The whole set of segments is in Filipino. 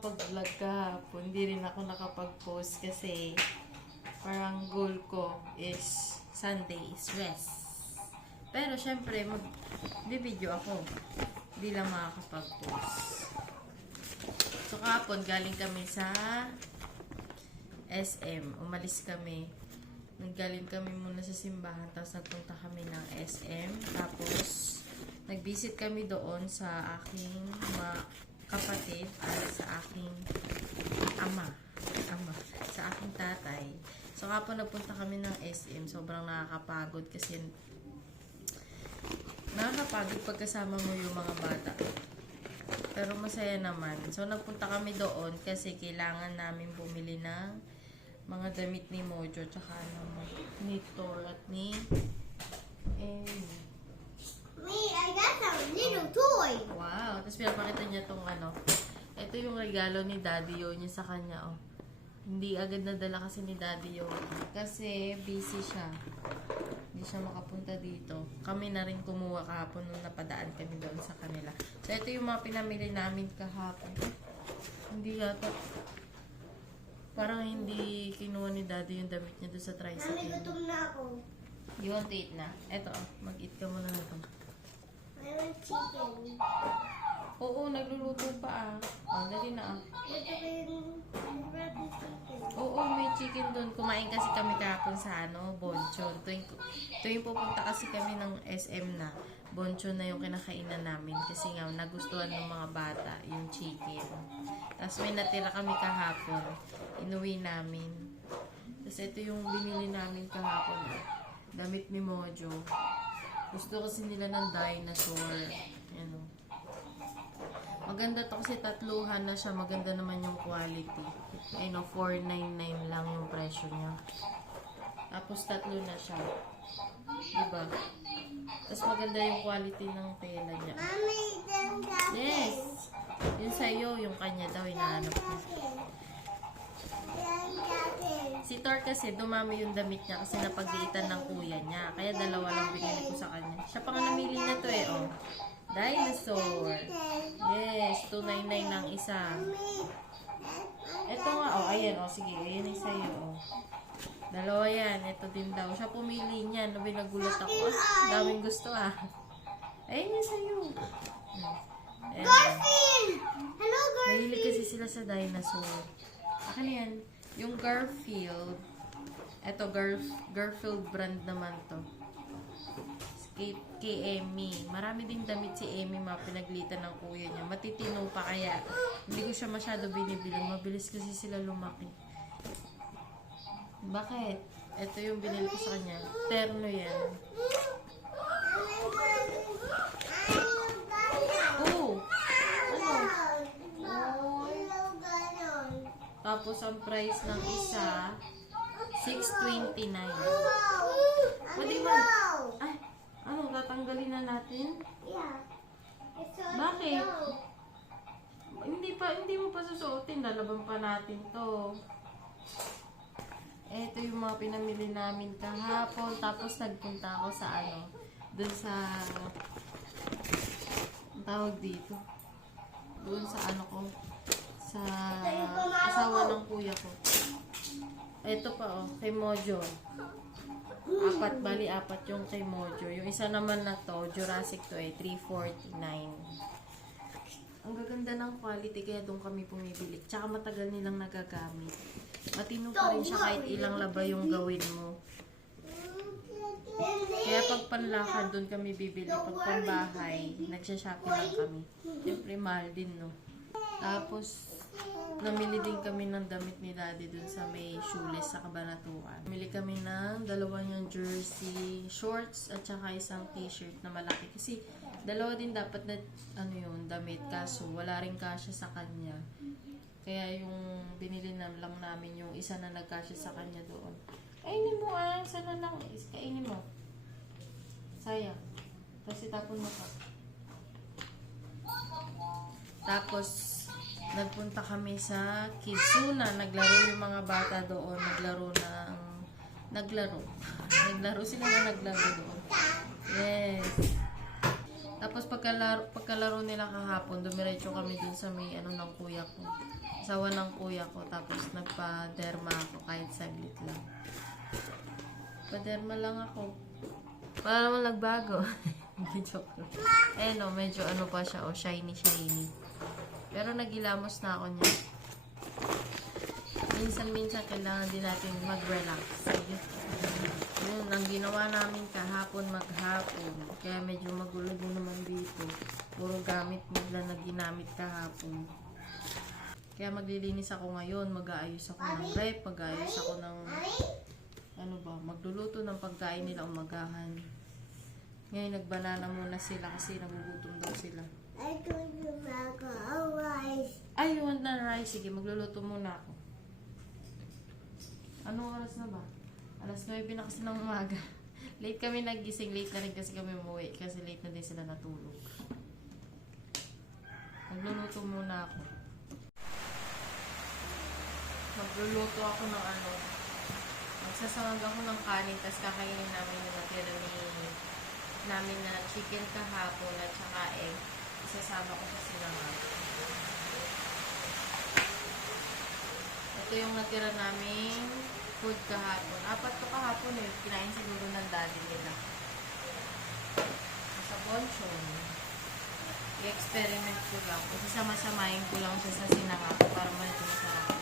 nakapag-vlog kahapon. Hindi rin ako nakapag-post kasi parang goal ko is Sunday is rest. Pero syempre, mag-video ako. Hindi lang makakapag-post. So kahapon, galing kami sa SM. Umalis kami. Naggaling kami muna sa simbahan, tapos nagpunta kami ng SM. Tapos, nag-visit kami doon sa aking mga kapatid at sa aking ama, sa aking tatay. So, kapag nagpunta kami ng SM, sobrang nakakapagod kasi nakakapagod pagkasama mo yung mga bata. Pero masaya naman. So, nagpunta kami doon kasi kailangan namin bumili ng mga damit ni Mojo, tsaka ni Thor at ni Amy. I got a little toy. Wow! Tapos pinapakita niya tong ito yung regalo ni Daddy Yo niya sa kanya, oh. Hindi agad nadala kasi ni Daddy Yo. Kasi busy siya. Hindi siya makapunta dito. Kami na rin kumuha kahapon nung napadaan kami doon sa kanila. So, ito yung mga pinamili namin kahapon. Hindi yata. Parang hindi kinuha ni Daddy yung damit niya doon sa Mami, tricycle. gutom na ako. You want to eat na? Eto, mag-eat ka muna na ito. I want chicken. Oo, nagluluto pa dali na Ito ko yung rotten chicken. Oo, may chicken doon. Kumain kasi kami kahapon sa Bonchon. Tuwing pupunta kasi kami ng SM na, Bonchon na yung kinakainan namin. Kasi nga, nagustuhan ng mga bata yung chicken. Tapos may natira kami kahapon. Inuwi namin. Tapos ito yung binili namin kahapon. Damit ni Mojo. Gusto kasi nila ng dinosaur. Yan o. Maganda to kasi tatluhan na siya. Maganda naman yung quality. Ayun o, $4.99 lang yung presyo niya. Tapos tatlo na siya. Diba? Tapos maganda yung quality ng tela niya. Mami, then Yes! Yun sa'yo, yung kanya daw, hinahanap ko. Si Thor kasi, dumami yung damit niya kasi napagliitan ng kuya niya. Kaya dalawa lang binili ko sa kanya. Siya pa nga namili na to eh, oh. Dinosaur. Yes, $2.99 ng isa. Ito nga, oh, ayan, oh, sige, ayan yung sa'yo, oh. Dalawa yan, ito din daw. Siya pumili niyan, nagulat ako. Daming gusto, ah. Ayan yung sa'yo. Ayan. Garfield! Hello, Mahilig kasi sila sa dinosaur. Akin yan. Yung Garfield. Eto, Garfield brand naman to. Kay Amy. Marami ding damit si Amy, mga pinaglitan ng kuya niya. Matitino pa kaya. Hindi ko siya masyado binibilang. Mabilis kasi sila lumaki. Bakit? Ito yung binili ko sa kanya. Terno yan. Oh! Tapos ang price ng isa, $6.29. Pwede ba? Ay, ano, tatanggalin na natin? Yeah. Bakit? Hindi mo pa susuotin, lalaban pa natin to. Ito yung mga pinamili namin kahapon. Tapos nagpunta ako sa dun sa, ang tawag dito, dun sa sa asawa ng kuya ko. Ito pa, oh, kay Mojo. Apat yung kay Mojo. Yung isa naman na to, Jurassic to eh, $3.49. Ang gaganda ng quality, kaya doon kami pumibili. Tsaka matagal nilang nagagamit. Matino pa rin siya kahit ilang laba yung gawin mo. Kaya pag panlakad, doon kami bibili. Pag pambahay, nagsha-shopping lang kami. Siyempre, mahal din, no? Tapos, namili din kami ng damit ni Daddy dun sa may shoeless sa Kabanatuan. Namili kami ng dalawa niyang jersey, shorts, at saka isang t-shirt na malaki. Kasi, dalawa din dapat na, damit. Kaso, wala rin kasya sa kanya. Kaya yung binili lang namin yung isa na nagkasya sa kanya doon. Kainin mo sana lang. Kainin mo. Sayang. Kasi tapon mo pa. Tapos, nagpunta kami sa Kizuna. Naglaro yung mga bata doon. Naglaro sila na naglaro doon. Yes. Tapos pagkalaro nila kahapon, dumiretso kami dun sa may ng kuya ko. asawa ng kuya ko. Tapos nagpa-derma ako kahit saglit lang. Pa-derma lang ako. Para naman nagbago. Joke lang. Eh no, medyo ano pa siya, oh, shiny. Pero nagilamos na ako niya. Minsan kailangan din natin mag-relax. Yun, ang ginawa namin kahapon maghapon. Kaya medyo magulo din naman dito. Puro gamit bigla na ginamit kahapon. Kaya maglilinis ako ngayon. Mag-aayos ako ng rep. Mag-aayos ako ng magluluto ng pagkain nila umagahan. Ngayon nagbanana muna sila kasi nagugutom daw sila. I told you Maka, rice. Ay, you want na rice? Sige, magluluto muna ako. Anong oras na ba? Alas 9 na kasi ng umaga. Late kami nagising. Late na rin kasi kami umuwi. Kasi late na din sila natulog. Magluluto muna ako. Magluluto ako ng magsasangag ako ng kanin. Tapos kakainin namin yung natira namin na chicken kahapon at saka egg. Isasama ko sa sinangag. Ito yung natira namin food kahapon. 4 to kahapon eh. Kinain siguro ng daddy nila. Sa bonchon. I-experiment ko lang. Kasi sama-samayin ko lang siya sa sinangag para medyo masarap.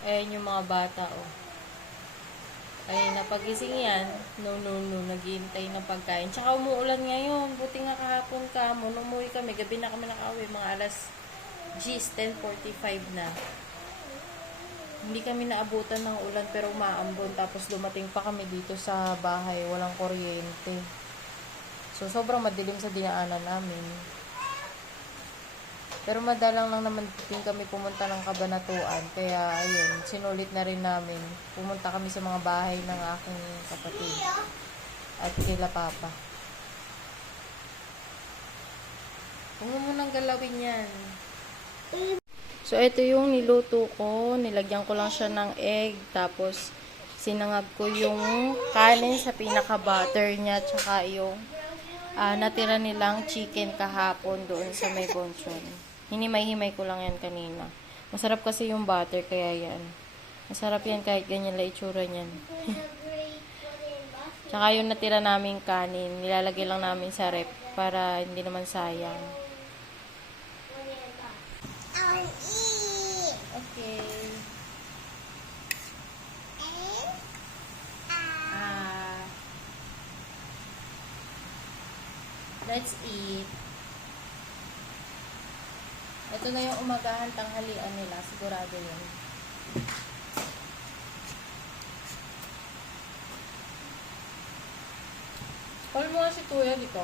Ayan yung mga bata, oh. Ayun, napagising yan. No, naghihintay ng pagkain. Tsaka umuulan ngayon. Buti nga kahapon ka. Umuwi kami. Gabi na kami nakauwi. Mga alas 10:45 na. Hindi kami naabutan ng ulan pero umaambon. Tapos dumating pa kami dito sa bahay. Walang kuryente. So, sobrang madilim sa dinaanan namin. Pero madalang lang naman din kami pumunta ng Kabanatuan. Kaya, ayun, sinulit na rin namin. Pumunta kami sa mga bahay ng aking kapatid. At kila Papa. Huwag mo munang galawin yan. So, ito yung niluto ko. Nilagyan ko lang siya ng egg. Tapos, sinangag ko yung kanin sa pinaka-butter niya. Tsaka yung natira nilang chicken kahapon doon sa may bonchon. Hinimay-himay ko lang yan kanina. Masarap kasi yung butter, kaya yan. Masarap yan kahit ganyan la itsura niyan. Tsaka yung natira naming kanin, nilalagay lang namin sa rep para hindi naman sayang. I'll eat. Okay. Let's eat. Ito na yung umagahan tanghalian nila. Sigurado yun. Call mo nga si Kuya, di ko?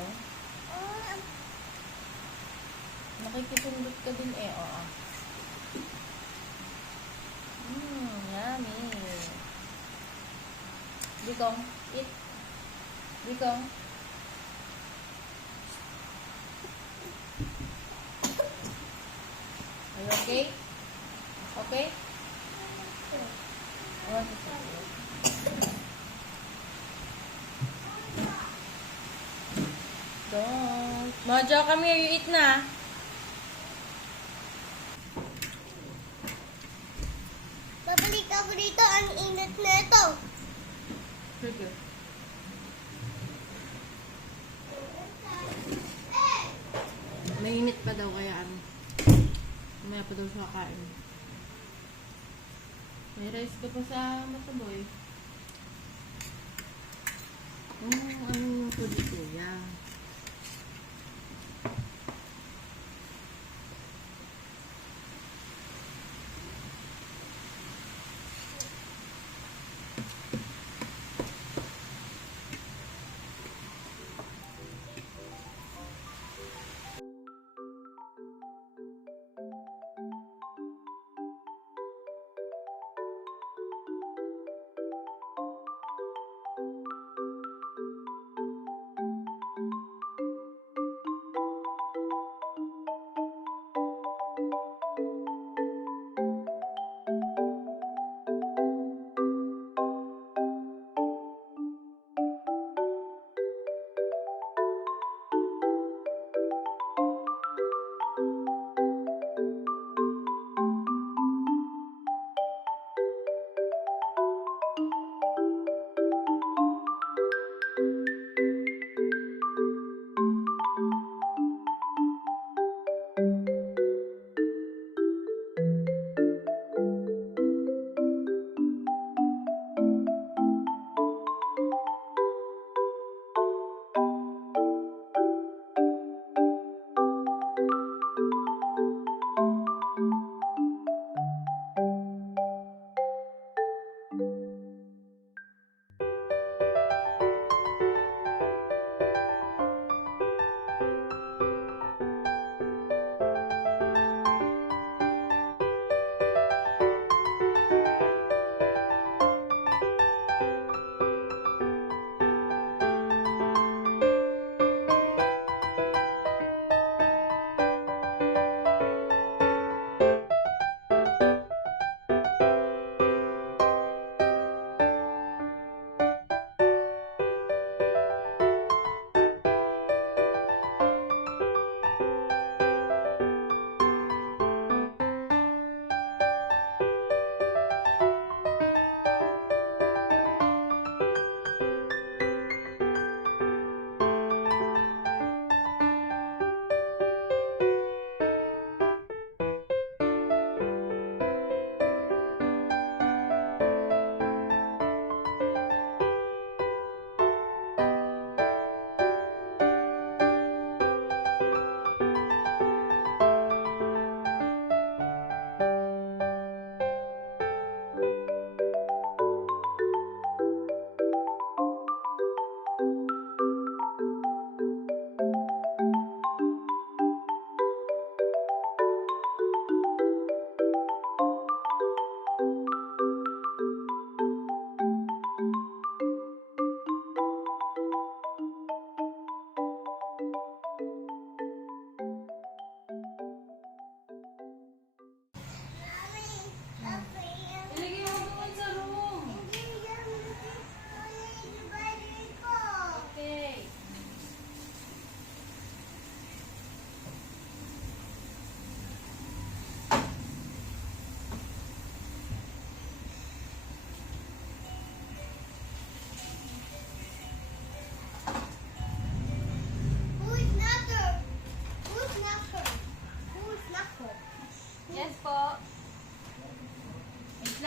Nakikisundot ka din eh. Oo. Yummy. Bikong, eat. Bikong. Are you okay? Okay? I want to see you. Don't. Mojo, come here. You eat na. Babalik ako dito. Ang init na ito. Sige. Mainit pa daw kaya ano. Mamaya pa daw siya kain. May rice ka pa sa mataboy. Ano yung food ni Kuya?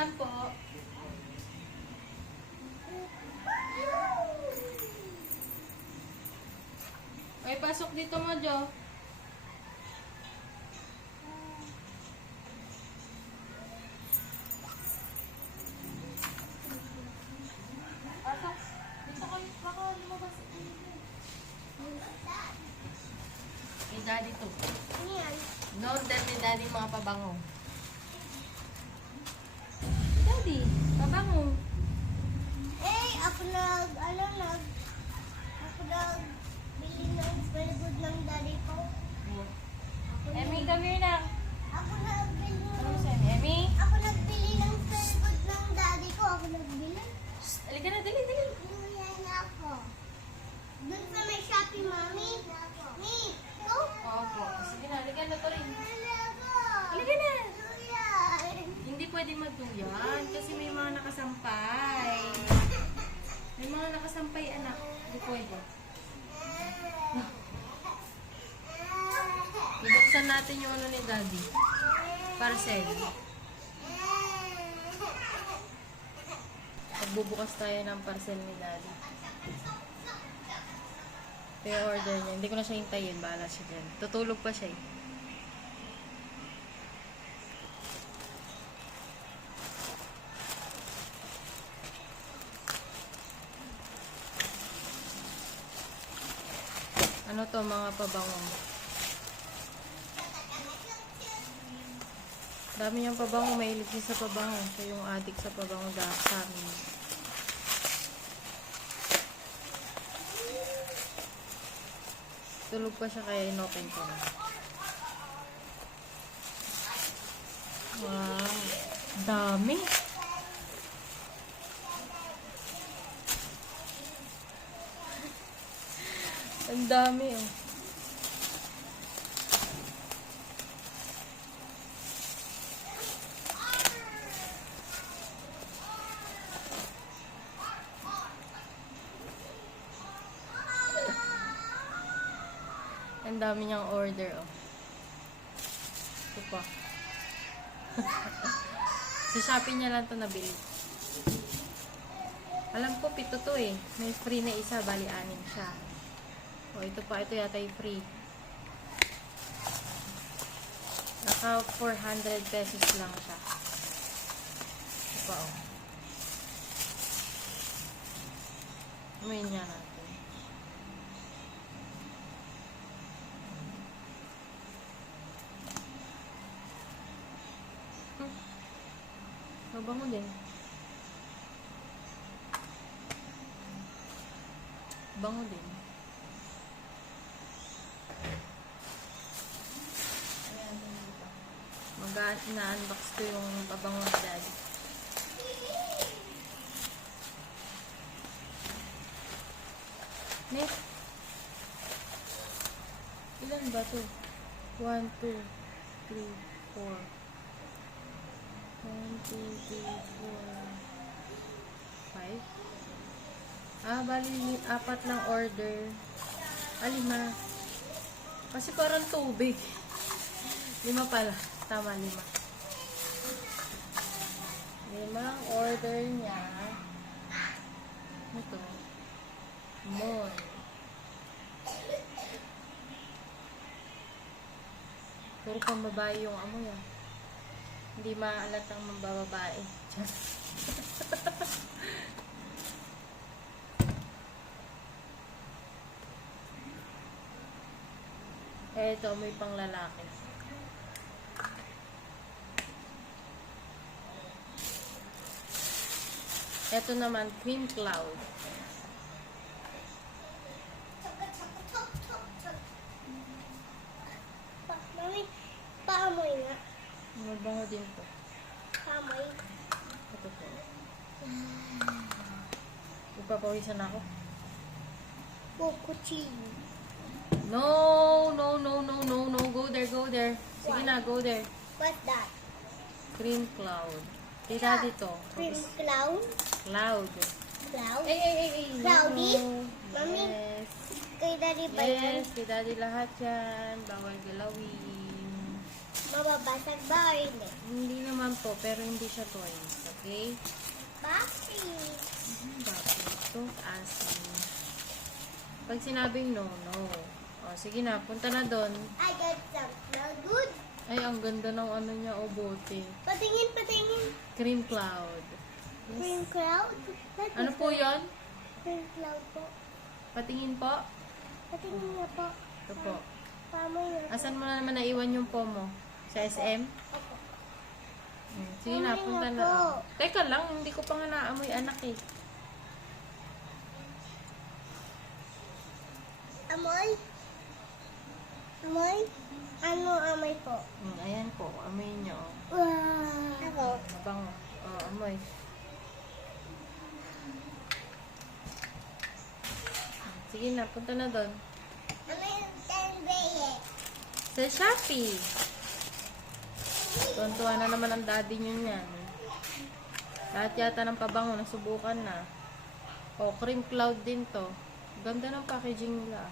Dahan po. Ay, pasok dito mo, Jo. Pasok. Dito kayo. Baka lumabas. Kay daddy to. Yan. No-order ni daddy mga pabango. Daddy, pabango. Eh, ako bili ng very good ng daddy ko. Emmy, come here na. Ako nagbili Ano ng, mo sa Emmy? ako nagbili ng very good ng daddy ko. Ako nagbili. Halika na, dali, dali. Inuyan ako. Doon sa may Shopee, Mami. Mi, ito? Opo. Sige na, halika na to rin. Inuyan ako. Halika na. Inuyan. Hindi pwede magduyan kasi may mga nakasampay. May mga nakasampay, anak. Hindi pwede. Bubuksan natin yung ano ni daddy. Parcel. Magbubukas tayo ng parcel ni daddy. Ito yung order niya. Hindi ko na siya hintayin. Bahala siya dyan. Tutulog pa siya eh. Ano to mga pabango? Dami niyang pabango. Mahilig niya sa pabango. Siya yung addict sa pabango sa amin. Tulog pa siya kaya inopen ko na. Wow. Dami. Ang dami oh. Ang dami niyang order oh. Ito pa. Sa Shopee niya lang ito nabili. Alam ko, 7 to eh. May free na isa, bali 6 siya. O, ito pa. Ito yata yung free. Naka 400 pesos lang siya. Ito pa, o. Amoyin niya natin. Mabango din. Bango din. Na-unbox ko yung pabango ni daddy. Next. Ilan ba to? 1, 2, 3, 4. 1, 2, 3, 4, 5. Bali, 4 lang order. 5. Kasi parang tubig. 5 pala. Tama, 5. 5 ang order niya. Ito. Mon. Puro pang babae yung amoy ah. Hindi maalat ang mambababae. Ito, may pang lalaki. Ito naman, Cream Cloud. Mami, paamoy nga. Mabango din to. Paamoy. Ito po. Ipapawisan ako. Kukuchino. No, no, no, no, no, no. Go there, go there. Sige na, go there. What's that? Cream Cloud. Tira dito. Cream cloud? Cloud. Cloud? Ay. Cloudy? No. Mami? Yes. Kay daddy ba yan? Yes, kay daddy lahat yan. Bawal galawin. Mababasag ba or hindi? Hindi naman po, pero hindi siya toys. Okay? Bakit? Bakit? Don't ask me. Pag sinabing no, no. O, sige na, punta na doon. I got some smell good. Ay, ang ganda ng ano niya, o bote. Patingin, patingin. Cream cloud. Green cloud? Ano po yon? Green cloud po. Patingin po. Patingin nga po. Ito po. Pamoy na. Asan mo na naman naiwan yung po mo? Sa SM? Opo. Sige na, Amoy punta na na. po. Teka lang, hindi ko pa nga naamoy anak eh. Amoy? Amoy? Ano amoy po? Ayan po, amoy nyo. Wow. Ako? Mabango. Amoy. Sige na, punta na doon. Ano yung tanbeye? Sa Shopee. Tuntua na naman ang daddy nyo niyan. Lahat yata ng pabango, nasubukan na. Cream cloud din to. Ganda ng packaging nila.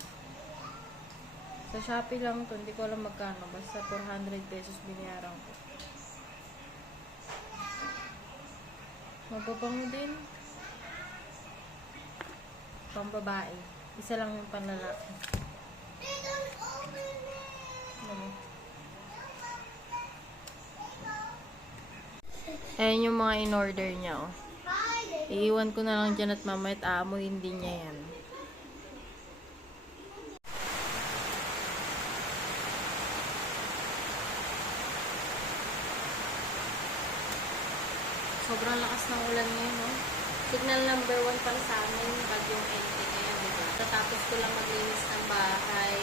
Sa Shopee lang to, hindi ko alam magkano. Basta 400 pesos binayaran ko. Mababango din. Pambabae. Isa lang yung panlalaki. They don't open it. Ano? Ayan yung mga in-order niya, oh. Hi, Iiwan ko na lang dyan at mamaya at aamuin din niya yan. Sobrang lakas ng ulan ngayon, no? Signal number 1 para sa amin, bagyong Enteng ngayon, diba? Tatapos ko lang maglinis ng bahay.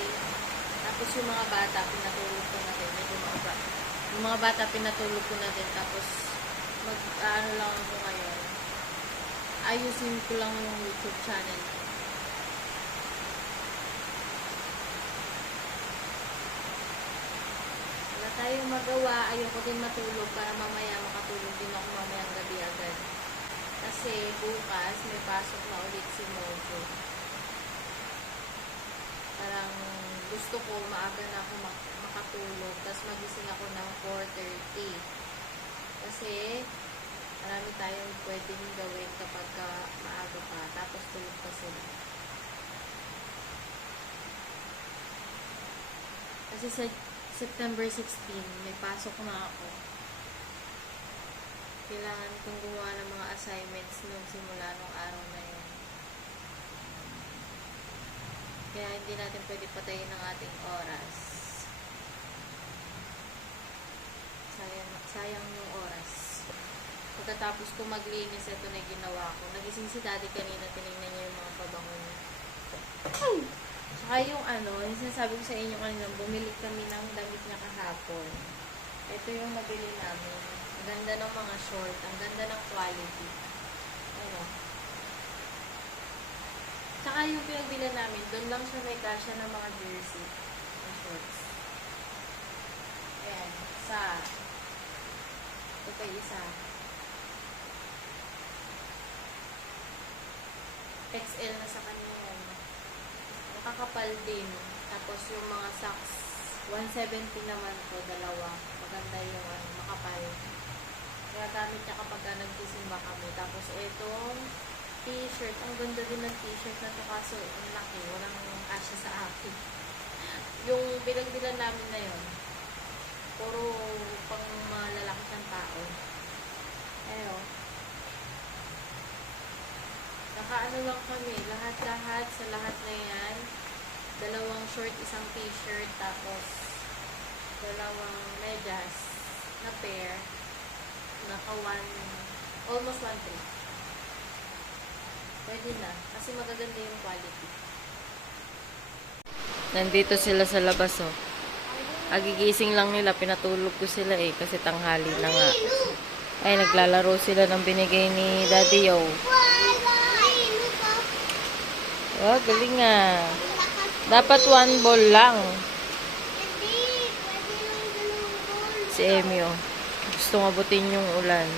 Tapos yung mga bata, pinatulog ko na din. Medyo mga yung mga bata, pinatulog ko na din. Tapos, ano lang ako ngayon. Ayusin ko lang yung YouTube channel ko. Wala tayong magawa. Ayoko din matulog para mamaya makatulog din ako mamayang gabi agad. Kasi bukas may pasok na ulit si Mojo. Parang gusto ko maaga na ako makatulog. Tapos magising ako ng 4:30. Kasi marami tayong pwedeng gawin kapag maaga pa. Tapos tulog pa sila. Kasi sa September 16, may pasok na ako. Kailangan kong gumawa ng mga assignments nung simula nung araw na yun. Kaya hindi natin pwede patayin ang ating oras. Sayang yung oras. Pagkatapos ko maglinis, ito na yung ginawa ko. Nagising si daddy kanina, tinignan niya yung mga pabango niya. Saka yung yung sinasabi ko sa inyo kanina, bumili kami ng damit niya kahapon. Ito yung nabili namin. Ang ganda ng mga short. Ang ganda ng quality. Ayun. Saka yung pinagbili namin, doon lang siya may kasya ng mga jersey. Ng shorts. Ayan. Ito pa isa. XL na sa kanya yan. Kakapal din. Tapos yung mga socks, 170 naman to, dalawa. Maganda yung makapal. Kaya gamit niya kapag nagsisimba kami. Tapos itong t-shirt. Ang ganda din ng t-shirt na to kaso ang laki. Walang kasya sa akin. Yung binagbilan namin na yun, puro pang mga lalaki siyang tao. Ayun. Nakaano lang kami, lahat-lahat, sa lahat na yan, 2 short, 1 t-shirt, tapos 2 medyas na pair, naka almost 1.3. Pwede na, kasi magaganda yung quality. Nandito sila sa labas, oh. Agigising lang nila, pinatulog ko sila kasi tanghali na nga. Ay, naglalaro sila ng binigay ni Daddy Yo. Oh, galing nga. Dapat 1 ball lang. Si Emio. Gusto mabutin yung ulan.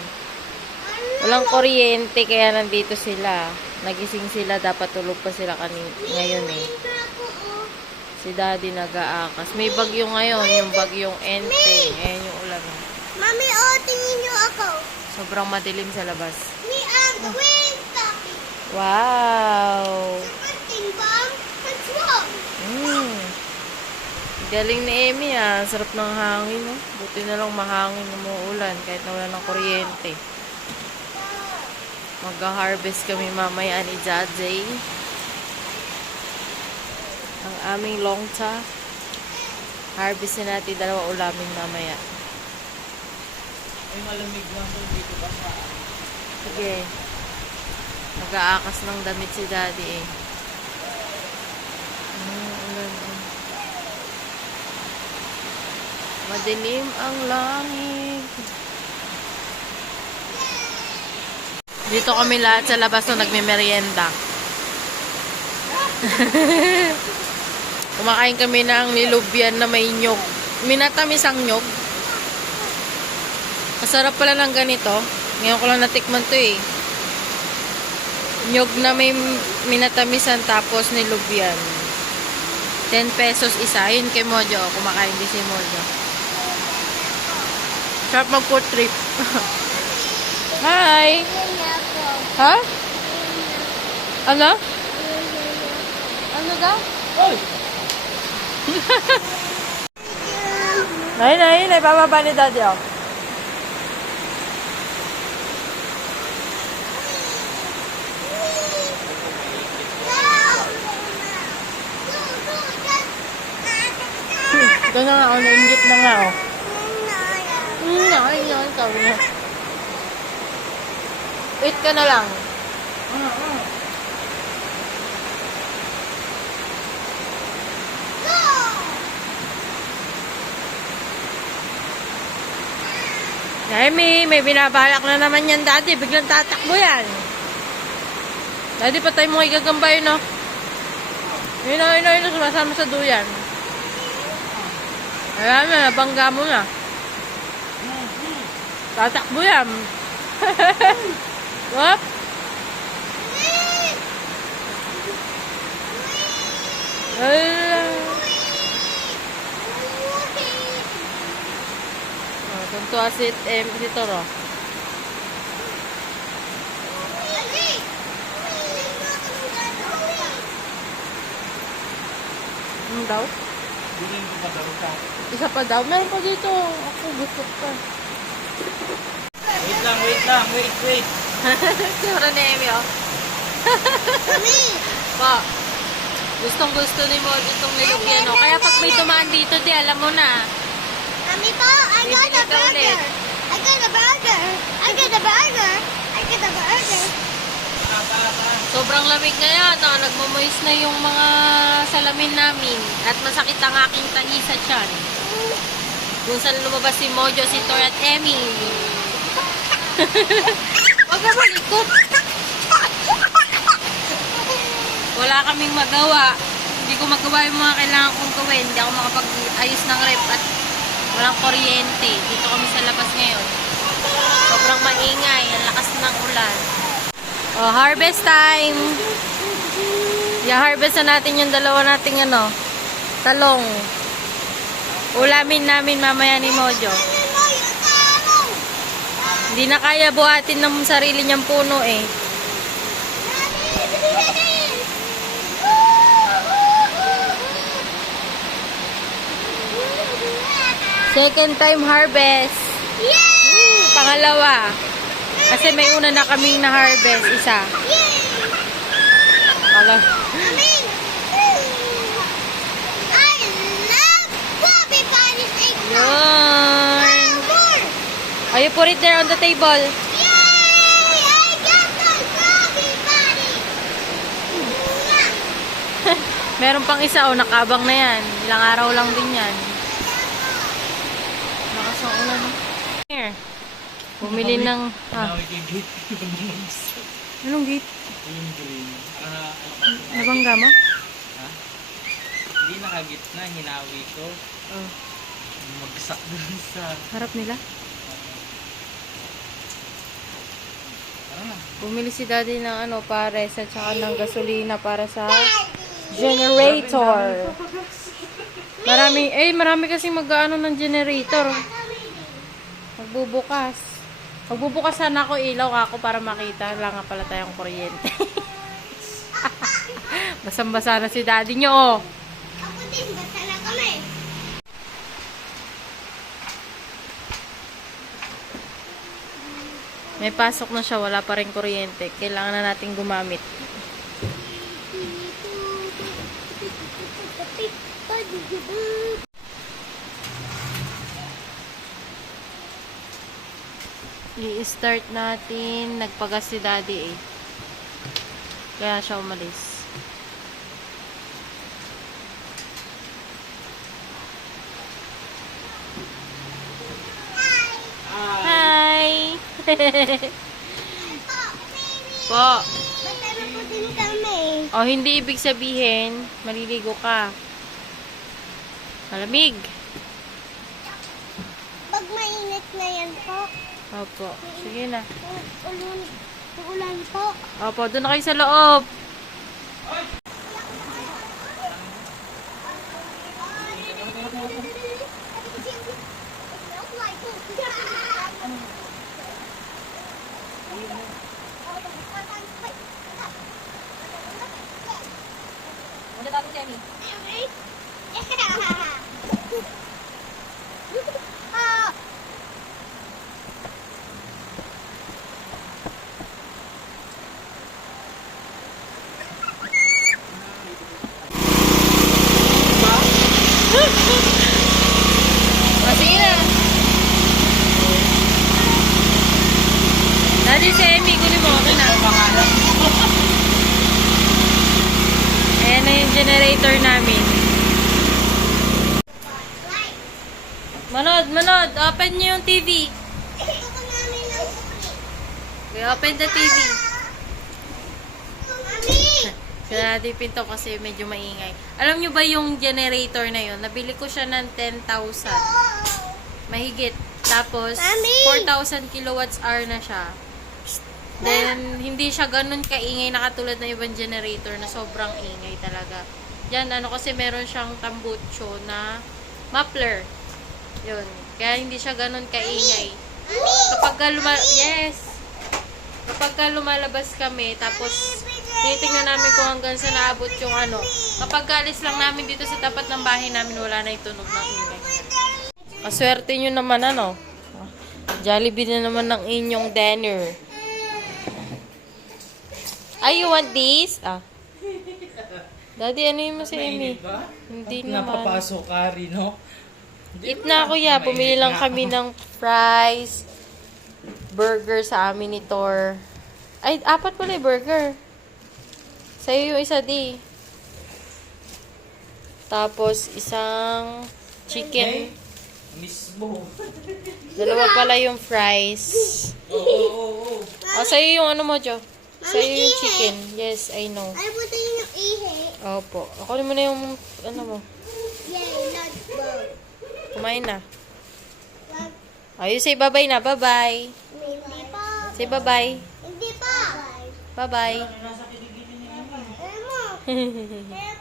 Walang kuryente, kaya nandito sila. Nagising sila, dapat tulog pa sila ngayon eh. Si Daddy nag-aakas. May bagyo ngayon, yung bagyong Enteng. Ayan yung ulan. Mami, oh, tingin niyo ako. Sobrang madilim sa labas. Me, I'm the wind puppy. Wow! Super thing bomb. What's wrong? Galing ni Emmy ah. Sarap ng hangin. No? Buti na lang mahangin umuulan kahit nawala ng kuryente. Mag-harvest kami mamaya ni Jajay. Ang aming longcha. Harvestin natin 2 ulamin mamaya. Ay, malamig lang po dito ba sa... Sige. Nag-aakas ng damit si Daddy eh. Ulan oh. Madilim ang langit. Dito kami lahat sa labas na nagme-merienda. Kumakain kami ng nilubyan na may nyog. Minatamis ang nyog. Masarap pala ng ganito. Ngayon ko lang natikman to eh. Nyog na may minatamisan tapos nilubyan. 10 pesos isa. Yun kay Mojo. Kumakain din si Mojo. Sarap mag-food trip. Hi! Ha? Ano? Ano daw? Oy! Nay, bababa ni Daddy oh. Ito na nga, nainggit na nga oh. Sabi niya. Eat ka na lang. Naimi, may binabalak na naman yan, Daddy. Biglang tatakbo yan. Daddy, patay mo kay gagambay, no? Yun, sumasama sa duyan. Ayan na, nabangga mo na. Tatakbo yan. Wap? Tuntua si Toro. Ano daw? Bilhin ko pa daw ka. Isa pa daw. Meron pa dito. Ako gusto pa. Wait. Siguro ni Emi, oh. Pa. Gustong gusto ni mo itong nilupyan, oh. Kaya pag may dumaan dito, di, alam mo na. Mami po, I got a burger. I got a burger. I got a burger. I got a burger. Sobrang lamig ngayon, no? Nagmumoist na yung mga salamin namin. At masakit ang aking tahi sa tiyan. Kung saan lumabas si Mojo, si Tor at Emmy. Huwag ka malikot. Wala kaming magawa. Hindi ko magawa yung mga kailangan kong gawin. Hindi ako makapag-ayos ng rep at walang kuryente. Dito kami sa labas ngayon. Sobrang maingay. Ang lakas ng ulan. Oh, harvest time. I-harvest na natin yung dalawa nating talong. Ulamin namin mamaya ni Mojo. Hindi na kaya buhatin ng sarili niyang puno eh. Second time harvest. Pangalawa. Kasi may una na kaming na-harvest. Isa. Wala. Yun. Oh, you put it there on the table. Meron pang isa, oh, nakabang na yan. Ilang araw lang din yan. Lakas ang ulan. Here. Bumili ng... Nawag yung gate. Anong gate? Yung green. Nabangga mo? Ha? Hindi nakagitna. Hinawi ko. Oh. Magsak dun sa... Harap nila? Tara na. Bumili si Daddy ng pares at saka ng gasolina para sa generator. Marami kasing mag-ano ng generator. Magbubukas. Magbubukas sana ako ilaw ako para makita. Wala nga pala tayong kuryente. Basang-basa na si daddy nyo, oh. Ako din, basta na kami. May pasok na siya, wala pa rin kuryente. Kailangan na natin gumamit. I-start natin. Nagpagas si daddy eh. Kaya siya umalis. Hi! Po. Basta na po din kami. O, hindi ibig sabihin, maliligo ka. Malamig. Pag mainit na yan po. Opo. Sige na. Ulan po. Opo, doon na kayo sa loob. Ah, O, sige na. Daddy, si Emmy, kunin mo. Okay na. Ayan na yung generator namin. Manod. Open niyo yung TV. gusto ko namin ng huli. Okay, open the TV. Mami! Kaya natin pinto kasi medyo maingay. Alam nyo ba yung generator na yun? Nabili ko siya ng 10,000. Mahigit. Tapos, Mami! 4,000 kilowatts hour na siya. Then, hindi siya ganun kaingay na katulad ng ibang generator na sobrang ingay talaga. Yan, kasi meron siyang tambucho na muffler. Yun. Kaya hindi siya ganun kaingay. Kapag lumalabas kami, tapos tinitingnan namin kung hanggang sa naabot yung kapag alis lang namin dito sa tapat ng bahay namin, wala na yung tunog ng ingay. Kaswerte nyo naman, Jollibee na naman ng inyong dinner. You want this? Daddy, ano yun mo si Amy? Ba? Hindi naman. Napapasok ka rin, no? Eat na, kuya. Pumili lang kami ng fries, burger sa amin ni Thor. Ay, 4 pala yung burger. Sa'yo yung isa, di. Tapos, isang chicken. Mismo. 2 pala yung fries. Oo. Sa'yo yung mo, Jo? Sa'yo yung chicken. Yes, I know. Ay, buti yung ihe. Opo. Ako mo na yung, mo. Yay, notebook. Kumain na. You say bye-bye na. Bye-bye. Hindi pa. Say bye-bye. Hindi pa. Bye-bye. Nasa kiligin ni Amy. Ano mo? Kaya